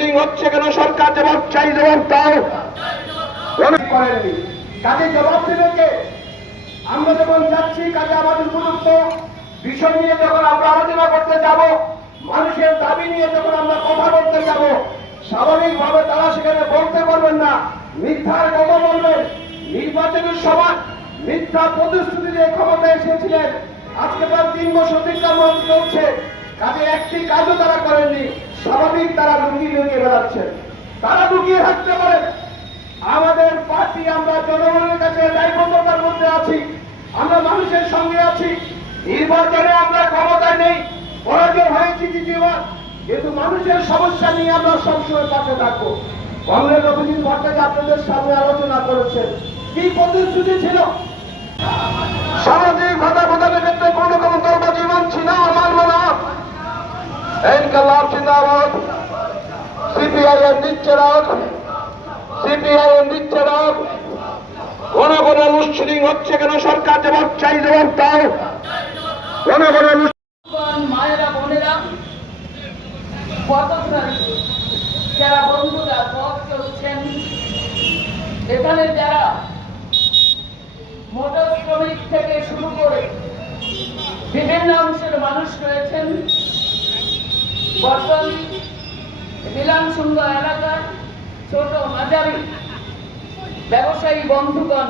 Load shedding হচ্ছে কেন? সরকার জবাব চাই, জবাব দাও। করেননি, কাজে জবাব দেবে কে? আমরা যখন যাচ্ছি কাজে আমাদের উপযুক্ত বিষয় নিয়ে যখন আমরা আলোচনা করতে যাব, মানুষের দাবি নিয়ে যখন আমরা কথা বলতে যাব, স্বাভাবিকভাবে তারা সেখানে বলতে পারবেন না, মিথ্যার কথা বলবেন। নির্বাচনের সময় মিথ্যা প্রতিশ্রুতি দিয়ে ক্ষমতায় এসেছিলেন, আজকে তার 3 বছর অতিক্রম চলছে, কাজে একটি কাজও তারা করেননি। স্বাভাবিক তারা লুকিয়ে লুকিয়ে বেড়াচ্ছেন, তারা লুকিয়ে থাকতে পারে। আমাদের পার্টি, আমরা জনগণের কাছে দায়বদ্ধতার মধ্যে আছি, আমরা মানুষের সঙ্গে আছি। নির্বাচনে আমরা ক্ষমতায় নেই, পরাজয় হয়েছি দ্বিতীয়বার, কিন্তু মানুষের সমস্যা নিয়ে আমরা সবসময় পাশে থাকবো। কংগ্রেস অভিজিৎ ভট্টাচার্য আপনাদের সামনে আলোচনা করেছেন, কি প্রতিশ্রুতি ছিল? সামাজিক ভাতা প্রদানের ক্ষেত্রে কোন রকম দলবাজি মানছি না, মানব না। ইনকালাব জিন্দাবাদ। সিপিআইএম দিচ্ছে রাগ, সিপিআইএম দিচ্ছে রাগ। ঘন ঘন লোডশেডিং হচ্ছে কেন? সরকার জবাব চাই, জবাব দাও। ঘন ঘন মায়েরা, বোনেরা, পথচারী যারা বন্ধুরা পথ চলছেন, এখানে যারা মোটর শ্রমিক থেকে শুরু করে বিভিন্ন অংশের মানুষ রয়েছেন, বর্তমান বিলানসুঙ্গ এলাকার ছোট মাঝারি ব্যবসায়ী বন্ধুগণ,